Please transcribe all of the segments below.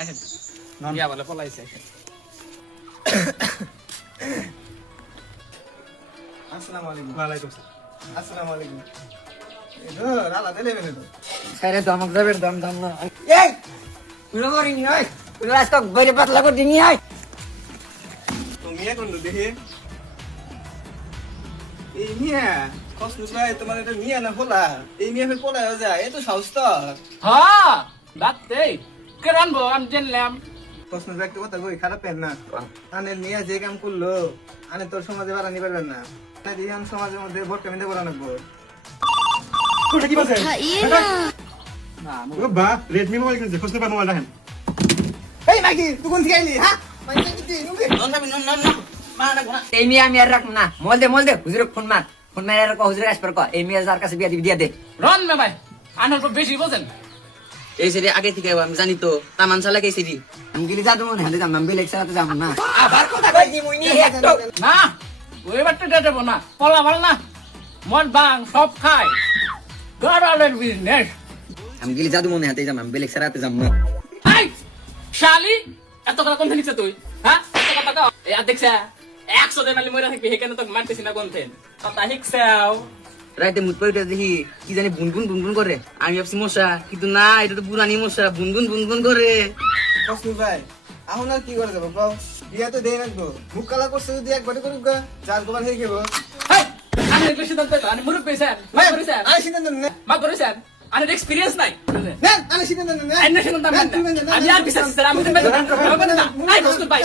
আসেন বিয়া বলে পলাইছে আসসালামু আলাইকুম। ওয়ালাইকুম আসসালামু আলাইকুম। এতো রালা দিলে বেনে তো। স্যারে দমক যাবে দম দম না এই পুরো মরি নি ওই পুরো রাস্তা বাইরে পাতলা করে দিনি আয় তুমি এখন দেখে এই মিয়া কসমুস ভাই তোমার এটা মিয়া না হলা এই মিয়া ফের পড়া যায় এত সাহস তো হ্যাঁ দাঁতে কেরানবো আমি জানলাম কসমুস ভাই একটা কথা কই খারাপ পেন না আনে মিয়া যে কাম করলো আনে তোর সমাজে বাড়ানি পারবেন না তাই দিহান সমাজের মধ্যে ভোট কামিতে করা লাগবো কোটা কি বলছেন না ও বা রেডমি মোবাইল কিনছে খুঁজতে পার মোবাইল রাখেন এই মাইকি তুই কোন থেকে আইলি হ্যাঁ মাইকি কি নুকে এই মিয়া আমি আর রাখব না মল দে হুজুর ফোন মার আর কো হুজুর আসবার কো এই মিয়া যার কাছে বিয়া দিবি দিয়া দে রন মে ভাই আনার তো বেশি বোঝেন এই সেরি আগে থেকে আমি জানি তো তামান চালা কে সেরি আমি গেলি যা তুমি হাতে যাম আমি লেকচারাতে যাব না আবার কথা কই দি মুই নি একটু না ওই বারটা দেব না পলা ভাল না মদ বাং সব খায় গড়ালের বিজনেস আমি গেলি জাদু মনে হাতে যাম আমি লেকচারাতে যাব না এই শালি এত কথা কোন নিছ তুই হ্যাঁ এত কথা কও এ দেখছ 100 দেন আলি মইরা থাকবি হেকেন তো মারতেছিস না কোনথেন কথা হিকছাও রাইতে মুত পাইটা দেখি কি জানি বুনবুন করে আমি ভাবছি মশা কিন্তু না এটা তো পুরানি মশা বুনবুন করে কসমুস ভাই এখন আর কি করে যাবো কও বিয়া তো দেই রাখবো মুখ কালা করছে যদি একবারে করুক গা চার গোবার হয়ে গেবো হেই আমি বেশি দাম দেব আমি মুরুব পেছেন মা করেছেন আমি সিদ্ধান্ত নেন মা করেছেন আর এক্সপেরিয়েন্স নাই নেন আমি সিদ্ধান্ত নেন আইন শুনুন দাম আমি আর বিশ্বাস স্যার আমি তো না আই বস্তু ভাই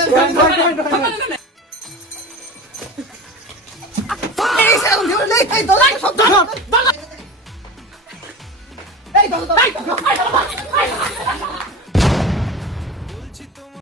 এই সাউন্ড দিও লে এই দলা শব্দ দলা এই দলা